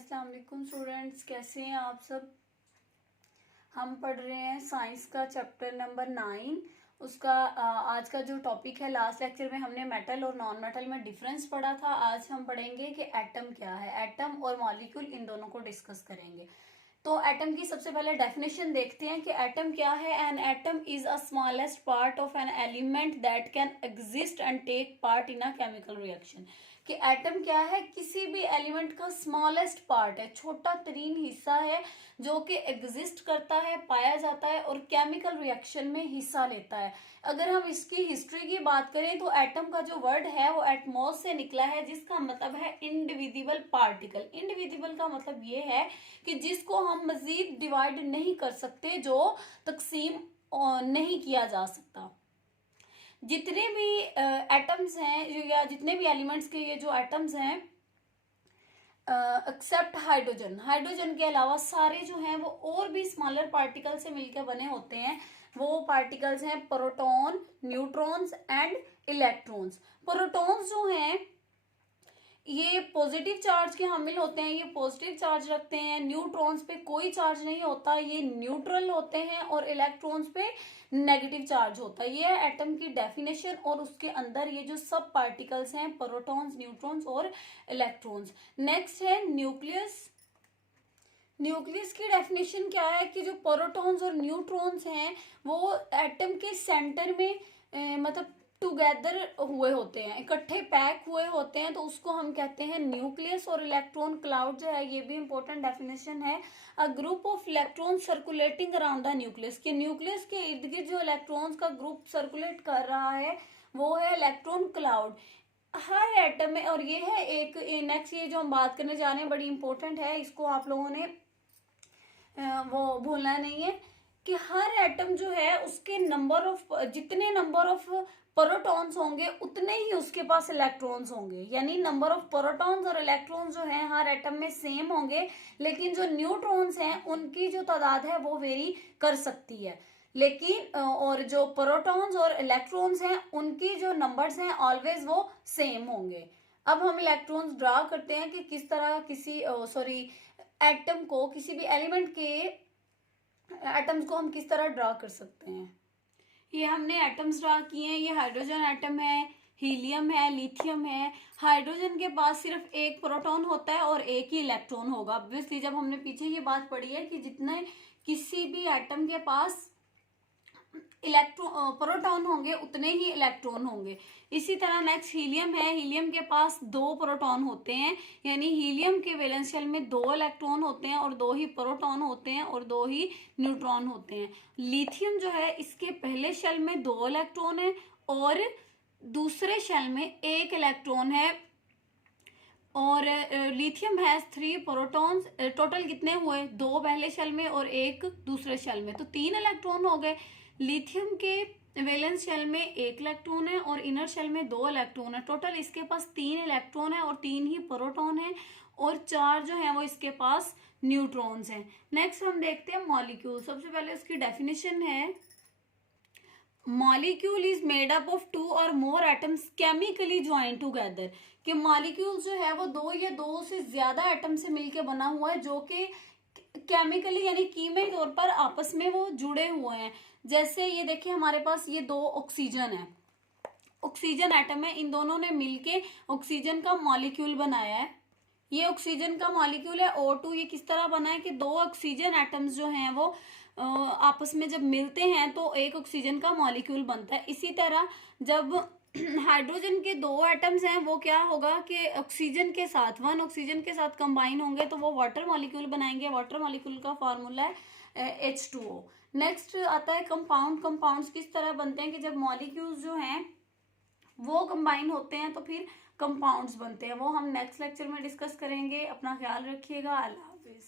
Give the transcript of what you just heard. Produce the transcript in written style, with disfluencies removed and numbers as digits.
अस्सलाम वालेकुम स्टूडेंट्स, कैसे हैं आप सब। हम पढ़ रहे हैं साइंस का चैप्टर नंबर 9। उसका आज का जो टॉपिक है, लास्ट लेक्चर में हमने मेटल और नॉन मेटल में डिफरेंस पढ़ा था। आज हम पढ़ेंगे कि एटम क्या है। एटम और मॉलिक्यूल, इन दोनों को डिस्कस करेंगे। तो एटम की सबसे पहले डेफिनेशन देखते हैं कि एटम क्या है। An atom is a smallest part of an element that can exist and take part in a chemical reaction. कि एटम क्या है, किसी भी एलिमेंट का स्मॉलेस्ट पार्ट है, छोटा तरीन हिस्सा है जो कि एग्जिस्ट करता है, पाया जाता है और केमिकल रिएक्शन में हिस्सा लेता है। अगर हम इसकी हिस्ट्री की बात करें तो एटम का जो वर्ड है वो एटमॉस से निकला है, जिसका मतलब है इंडिविजुअल पार्टिकल। इंडिविजुअल का मतलब ये है कि जिसको हम मजीद डिवाइड नहीं कर सकते, जो तकसीम नहीं किया जा सकता। जितने भी एटम्स हैं या जितने भी एलिमेंट्स के ये जो एटम्स हैं, एक्सेप्ट हाइड्रोजन, हाइड्रोजन के अलावा सारे जो हैं वो और भी स्मॉलर पार्टिकल से मिलकर बने होते हैं। वो पार्टिकल्स हैं proton, neutrons and electrons. Protons जो हैं ये पॉजिटिव चार्ज के हामिल होते हैं, ये पॉजिटिव चार्ज रखते हैं। न्यूट्रॉन्स पे कोई चार्ज नहीं होता, ये न्यूट्रल होते हैं। और इलेक्ट्रॉन्स पे नेगेटिव चार्ज होता है। ये है एटम की डेफिनेशन। और उसके अंदर ये जो सब पार्टिकल्स हैं, प्रोटॉन्स, न्यूट्रॉन्स और इलेक्ट्रॉन्स। नेक्स्ट है न्यूक्लियस। न्यूक्लियस की डेफिनेशन क्या है कि जो प्रोटॉन्स और न्यूट्रॉन्स हैं वो एटम के सेंटर में मतलब टुगेदर हुए होते हैं, इकट्ठे पैक हुए होते हैं, तो उसको हम कहते हैं न्यूक्लियस। और इलेक्ट्रॉन क्लाउड जो है, ये भी इंपॉर्टेंट डेफिनेशन है, a group of electron circulating around the nucleus. के न्यूक्लियस के इर्द गिर्द जो इलेक्ट्रॉन्स का ग्रुप सर्कुलेट कर रहा है वो है इलेक्ट्रॉन क्लाउड हर एटम में। और ये है एक नेक्स्ट, ये जो हम बात करने जा रहे हैं बड़ी इंपॉर्टेंट है, इसको आप लोगों ने वो भूलना नहीं है कि हर एटम जो है उसके नंबर ऑफ, जितने नंबर ऑफ प्रोटॉन्स होंगे उतने ही उसके पास इलेक्ट्रॉन्स होंगे। यानी नंबर ऑफ प्रोटॉन्स और इलेक्ट्रॉन्स जो हैं हर एटम में सेम होंगे, लेकिन जो न्यूट्रॉन्स हैं उनकी जो तादाद है वो वेरी कर सकती है। लेकिन और जो प्रोटॉन्स और इलेक्ट्रॉन्स हैं उनकी जो नंबर्स हैं ऑलवेज वो सेम होंगे। अब हम इलेक्ट्रॉन्स ड्रा करते हैं कि किस तरह किसी एटम को, किसी भी एलिमेंट के एटम्स को हम किस तरह ड्रा कर सकते हैं। ये हमने एटम्स ड्रा किए हैं। ये हाइड्रोजन एटम है, हीलियम है, लिथियम है। हाइड्रोजन के पास सिर्फ एक प्रोटॉन होता है और एक ही इलेक्ट्रॉन होगा। ऑब्वियसली जब हमने पीछे ये बात पढ़ी है कि जितने किसी भी एटम के पास प्रोटॉन होंगे उतने ही इलेक्ट्रॉन होंगे। इसी तरह नेक्स्ट हीलियम है। हीलियम के पास 2 प्रोटॉन होते हैं, यानी हीलियम के वैलेंस शेल में 2 इलेक्ट्रॉन होते हैं और 2 ही प्रोटॉन होते हैं और 2 ही न्यूट्रॉन होते हैं। लिथियम जो है इसके पहले शेल में 2 इलेक्ट्रॉन है और दूसरे शेल में 1 इलेक्ट्रॉन है। और लिथियम हैज 3 प्रोटॉन्स। टोटल कितने हुए, 2 पहले शेल में और 1 दूसरे शेल में, तो 3 इलेक्ट्रॉन हो गए। लिथियम के वैलेंस शेल में 1 इलेक्ट्रॉन है और इनर शेल में 2 इलेक्ट्रॉन है। टोटल इसके पास 3 इलेक्ट्रॉन है और 3 ही प्रोटॉन है और 4 जो है वो इसके पास न्यूट्रॉन्स हैं। नेक्स्ट हम देखते हैं मॉलिक्यूल। सबसे पहले उसकी डेफिनेशन है, molecule is made up of 2 और मोर एटम्स केमिकली ज्वाइन टूगेदर। कि मॉलिक्यूल जो है वो 2 या 2 से ज्यादा एटम से मिलकर बना हुआ है, जो कि केमिकली यानी कीमियाई तौर पर आपस में वो जुड़े हुए हैं। जैसे ये देखिए हमारे पास ये 2 ऑक्सीजन है, ऑक्सीजन एटम है, इन दोनों ने मिलके ऑक्सीजन का मॉलिक्यूल बनाया है। ये ऑक्सीजन का मॉलिक्यूल है O2। ये किस तरह बना है कि 2 ऑक्सीजन एटम्स जो हैं वो आपस में जब मिलते हैं तो एक ऑक्सीजन का मॉलिक्यूल बनता है। इसी तरह जब हाइड्रोजन के 2 एटम्स हैं वो क्या होगा कि ऑक्सीजन के साथ, 1 ऑक्सीजन के साथ कंबाइन होंगे तो वो वाटर मॉलिक्यूल बनाएंगे। वाटर मॉलिक्यूल का फॉर्मूला है H2O। नेक्स्ट आता है कंपाउंड। कंपाउंड्स किस तरह बनते हैं कि जब मॉलिक्यूल्स जो हैं वो कंबाइन होते हैं तो फिर कंपाउंड्स बनते हैं। वो हम नेक्स्ट लेक्चर में डिस्कस करेंगे। अपना ख्याल रखिएगा। अल्लाह हाफिज।